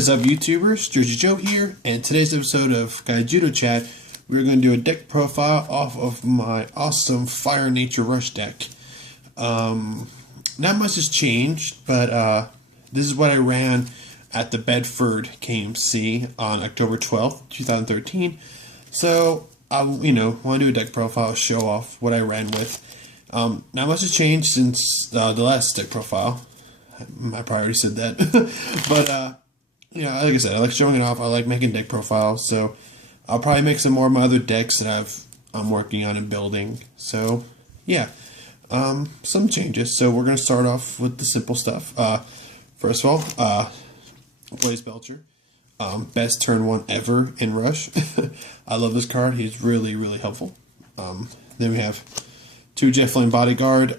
What's up, YouTubers? Jersey Joe here, and today's episode of Kaijudo Chat, we're going to do a deck profile off of my awesome Fire Nature Rush deck. Not much has changed, but this is what I ran at the Bedford KMC on October 12th, 2013. So I, want to do a deck profile, show off what I ran with. Not much has changed since the last deck profile. I probably already said that, but like I said, I like showing it off. I like making deck profiles, so I'll probably make some more of my other decks that I'm working on and building. So yeah, some changes. So we're gonna start off with the simple stuff. First of all, Blaze Belcher, best turn one ever in Rush. I love this card. He's really, really helpful. Then we have 2 Jet Flame Bodyguard.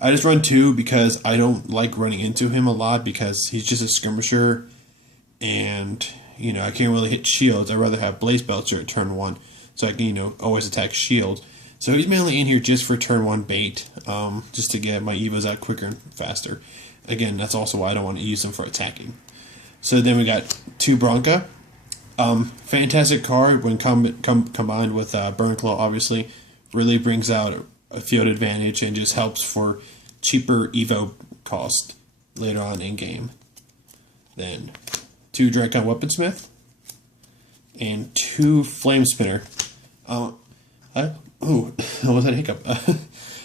I just run 2 because I don't like running into him a lot because he's just a skirmisher, and I can't really hit shields. I'd rather have Blaze Belcher at turn 1 so I can always attack shield. So he's mainly in here just for turn 1 bait, just to get my evos out quicker and faster. Again, that's also why I don't want to use him for attacking. So then we got 2 Bronca. Fantastic card when combined with Burn Claw, obviously. Really brings out a field advantage and just helps for cheaper evo cost later on in game. Then 2 Dracon Weaponsmith and 2 Flame Spinner. What was that hiccup?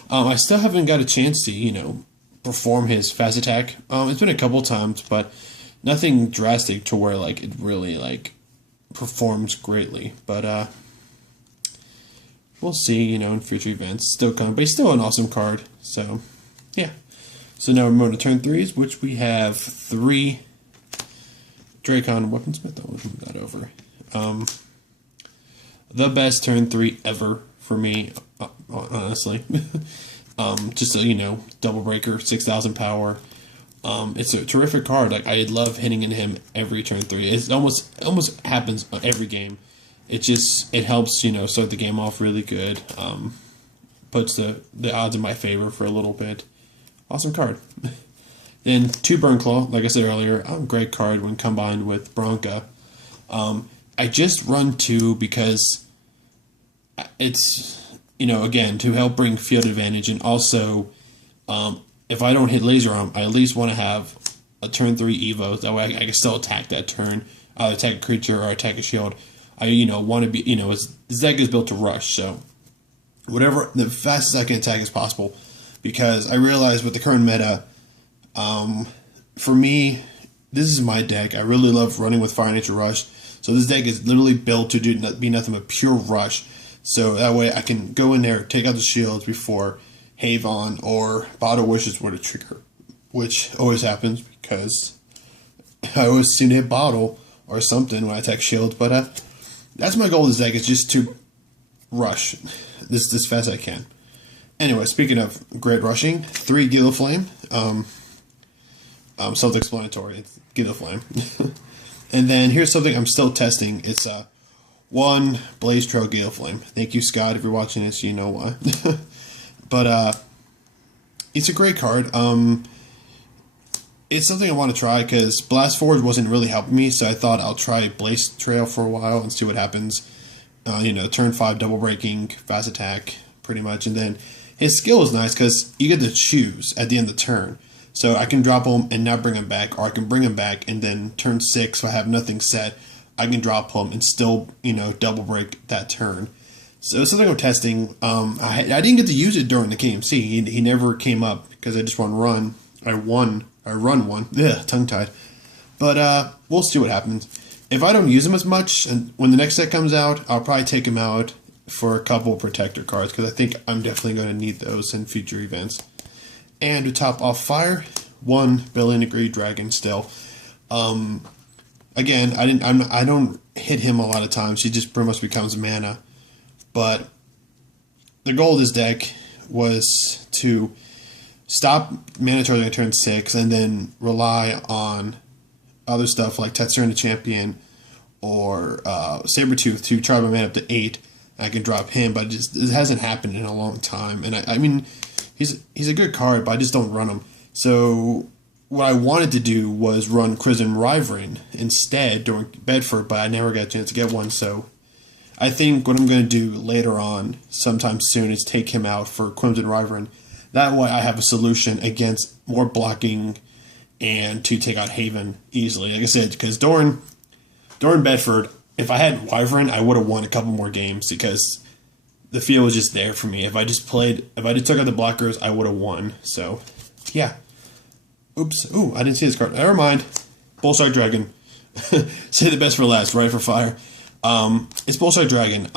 I still haven't got a chance to perform his fast attack. It's been a couple times, but nothing drastic to where it really performs greatly. But we'll see, in future events. Still coming, but he's still an awesome card. So, yeah. So now we're moving to turn 3s, which we have 3 Dracon Weaponsmith. I'll move that over. The best turn 3 ever for me, honestly. Just a, double breaker, 6,000 power. It's a terrific card. I love hitting into him every turn 3. It almost happens on every game. It helps, start the game off really good. Puts the odds in my favor for a little bit. Awesome card. Then 2 Burn Claw, like I said earlier, great card when combined with Bronca. I just run 2 because it's, again, to help bring field advantage, and also if I don't hit laser arm, I at least want to have a turn 3 evo. That way I can still attack that turn, either attack a creature or attack a shield. I want to be, this deck is built to rush, so whatever, the fastest I can attack as possible, because I realize with the current meta, for me, this is my deck. I really love running with Fire Nature Rush, so this deck is literally built to be nothing but pure rush, so that way I can go in there, take out the shields before Haven or Bottle Wishes were to trigger, which always happens because I always seem to hit Bottle or something when I attack shield, but that's my goal with this deck, is just to rush this fast as I can. Anyway, speaking of great rushing, 3 Gilaflame. Self-explanatory. It's Gilaflame. And then here's something I'm still testing. It's 1 Blaze Trail Gilaflame. Thank you, Scott. If you're watching this, you know why. But it's a great card. It's something I want to try because Blast Forge wasn't really helping me, so I thought I'll try Blaze Trail for a while and see what happens. Turn 5 double breaking, fast attack, pretty much. And then his skill is nice because you get to choose at the end of the turn. So I can drop him and not bring him back, or I can bring him back and then turn 6, if I have nothing set, I can drop him and still, double break that turn. So it's something I'm testing. I didn't get to use it during the KMC. He never came up because I just want to run. I run one. Ugh, tongue-tied. But we'll see what happens. If I don't use him as much, and when the next set comes out, I'll probably take him out for a couple protector cards, because I think I'm definitely going to need those in future events. And to top off fire, 1 Billion Degree Dragon still. Again, I don't hit him a lot of times. He just pretty much becomes mana. But the goal of this deck was to stop mana charging at turn 6 and then rely on other stuff like Tetsurin the Champion or Sabretooth to try my mana up to 8. I can drop him, but it hasn't happened in a long time. And I mean, he's a good card, but I just don't run him. So what I wanted to do was run Crimson Wyvern instead during Bedford, but I never got a chance to get one. So I think what I'm going to do later on, sometime soon, is take him out for Crimson Wyvern. That way I have a solution against more blocking and to take out Haven easily. Like I said, because during Bedford, if I had Wyvern, I would have won a couple more games because the field was just there for me. If I just took out the blockers, I would have won. So, yeah. Oops. Ooh, I didn't see this card. Never mind. Bullshark Dragon. Say the best for last, right for fire. It's Bullshark Dragon.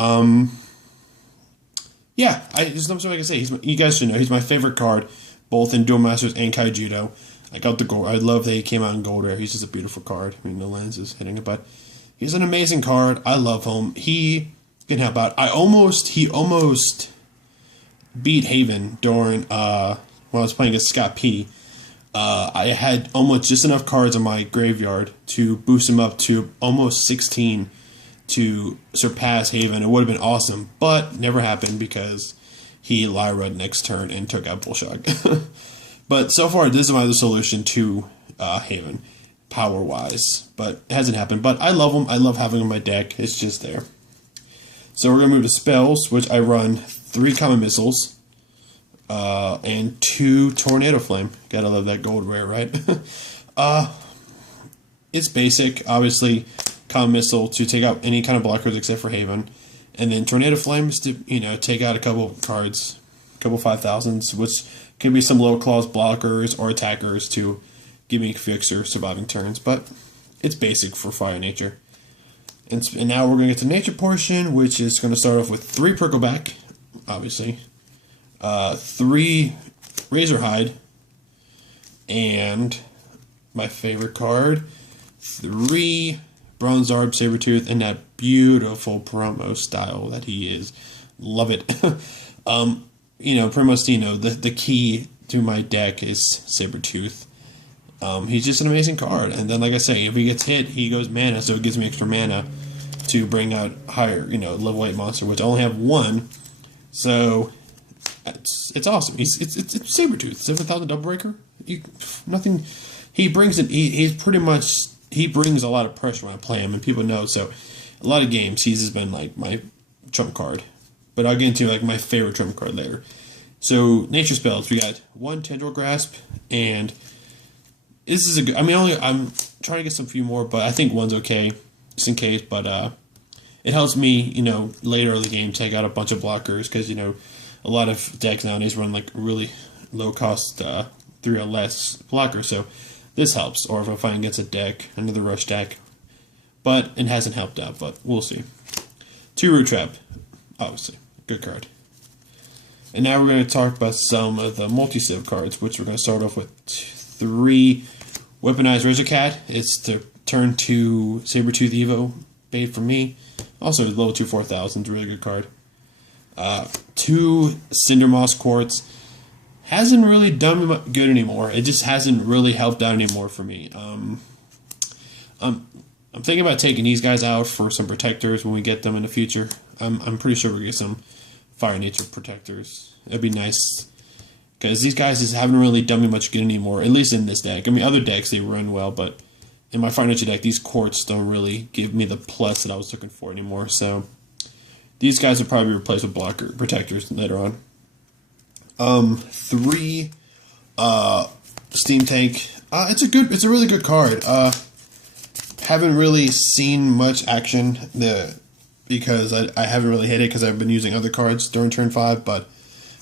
Yeah, there's nothing I can say. You guys should know, he's my favorite card, both in Duel Masters and Kaijudo. I got the gold. I love that he came out in gold rare. He's just a beautiful card. I mean, the lens is hitting it, but he's an amazing card. I love him. He can help out. He almost beat Haven during when I was playing against Scott P. I had almost just enough cards in my graveyard to boost him up to almost 16 to surpass Haven. It would have been awesome, but never happened because he Lyra next turn and took out Bullshark. But so far, this is my other solution to Haven, power-wise. But it hasn't happened. But I love him. I love having him in my deck. It's just there. So we're going to move to spells, which I run 3 Common Missiles and 2 Tornado Flame. Gotta love that gold rare, right? It's basic. Obviously, Common Missile to take out any kind of blockers except for Haven. And then Tornado Flames to, take out a couple cards, a couple 5,000s, which can be some low clause blockers or attackers to give me fixer surviving turns. But it's basic for Fire Nature. And now we're going to get to Nature portion, which is going to start off with 3 Prickleback, obviously, 3 Razorhide, and my favorite card, 3 Bronzarb Sabertooth, and that beautiful promo style that he is. Love it. Pretty much, the key to my deck is Sabertooth. He's just an amazing card. And then, like I say, if he gets hit, he goes mana, so it gives me extra mana to bring out higher, level 8 monster, which I only have 1. So it's awesome. It's Sabertooth, 7,000 Double Breaker. Nothing. He brings it. He brings a lot of pressure when I play him, and people know. So a lot of games, he's just been like my trump card. But I'll get into like my favorite trump card later. So nature spells, we got 1 Tendril Grasp, and this is a good. I'm trying to get some few more, but I think 1's okay, just in case. But it helps me, later in the game take out a bunch of blockers because a lot of decks nowadays run like really low cost 3 or less blockers. So this helps. Or if I'm fighting against a deck, another rush deck, but it hasn't helped out. But we'll see. 2 Root Trap, obviously good card. And now we're going to talk about some of the multi-civ cards, which we're going to start off with 3 Weaponized Razorcat. It's to turn 2 Sabertooth Evo bait for me. Also, level 2 4000 is a really good card. 2 Cindermoss Quartz. Hasn't really done good anymore. It just hasn't really helped out anymore for me. I'm thinking about taking these guys out for some protectors when we get them in the future. I'm pretty sure we'll get some Fire Nature protectors. It'd be nice. Because these guys just haven't really done me much good anymore, at least in this deck. Other decks, they run well, but in my Fire Nature deck, these quartz don't really give me the plus that I was looking for anymore. So these guys will probably be replaced with blocker protectors later on. 3 Steam Tank. It's a really good card. Haven't really seen much action because I haven't really hit it because I've been using other cards during turn 5, but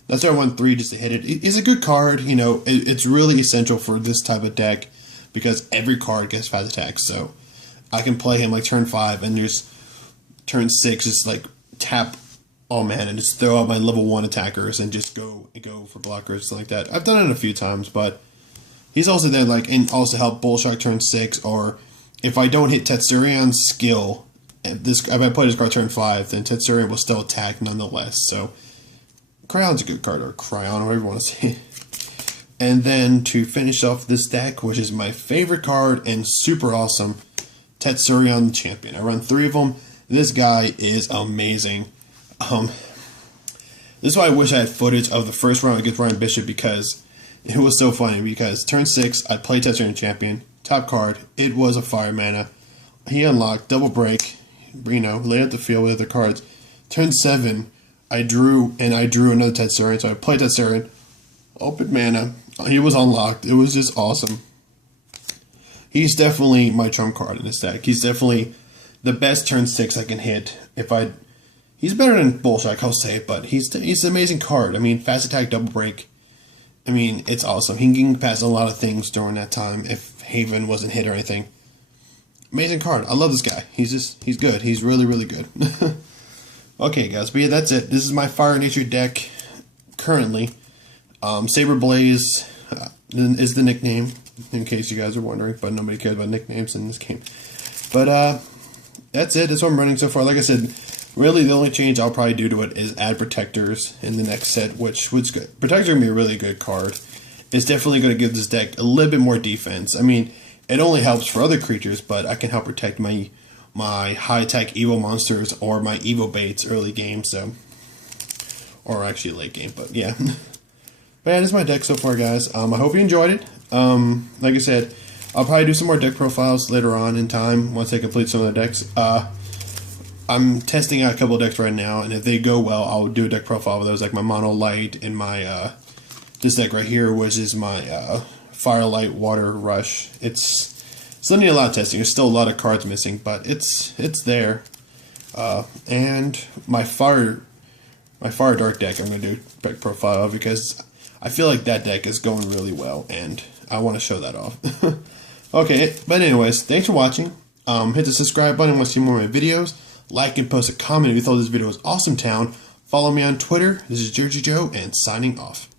that's why I won 3 just to hit it. It's a good card, it's really essential for this type of deck because every card gets fast attacks, so I can play him like turn 5 and just turn 6 just like tap all mana and just throw out my level 1 attackers and just go for blockers like that. I've done it a few times, but he's also there and also help Bullshark turn 6, or if I don't hit Tetsurian's skill, if I play this card turn 5, then Tetsurian will still attack nonetheless. So Cryon's a good card, or Cryon, whatever you want to say. And then to finish off this deck, which is my favorite card and super awesome, Tetsurion the Champion. I run 3 of them. This guy is amazing. This is why I wish I had footage of the first round against Ryan Bishop, because It was so funny because turn 6, I played Test Random Champion, top card, it was a fire mana. He unlocked, double break, laid out the field with other cards. Turn 7, I drew another Tetsurian, so I played Tetsurian, open mana, he was unlocked. It was just awesome. He's definitely my trump card in this deck. He's definitely the best turn 6 I can hit. He's better than Bullshark, I'll say, but he's an amazing card. I mean, fast attack, double break. I mean, it's awesome. He can pass a lot of things during that time if Haven wasn't hit or anything. Amazing card. I love this guy. He's good. He's really, really good. Okay, guys, but yeah, that's it. This is my Fire Nature deck currently. SaberBlaze is the nickname, in case you guys are wondering, but nobody cares about nicknames in this game. But that's it. That's what I'm running so far. Like I said, really the only change I'll probably do to it is add protectors in the next set, which was good. Protectors are going to be a really good card. It's definitely going to give this deck a little bit more defense. I mean, it only helps for other creatures, but I can help protect my high attack evil monsters or my evil baits early game, or actually late game, but yeah. But yeah, this is my deck so far, guys. I hope you enjoyed it. Like I said, I'll probably do some more deck profiles later on in time once I complete some of the decks. I'm testing out a couple of decks right now, and if they go well, I'll do a deck profile with those, like my Mono Light and my this deck right here, which is my Firelight Water Rush. It's still need a lot of testing. There's still a lot of cards missing, but it's there. And my Fire Dark deck, I'm gonna do a deck profile of because I feel like that deck is going really well, and I want to show that off. Okay, but anyways, thanks for watching. Hit the subscribe button if you want to see more of my videos. Like and post a comment if you thought this video was awesome town. Follow me on Twitter. This is Jersey Joe, and signing off.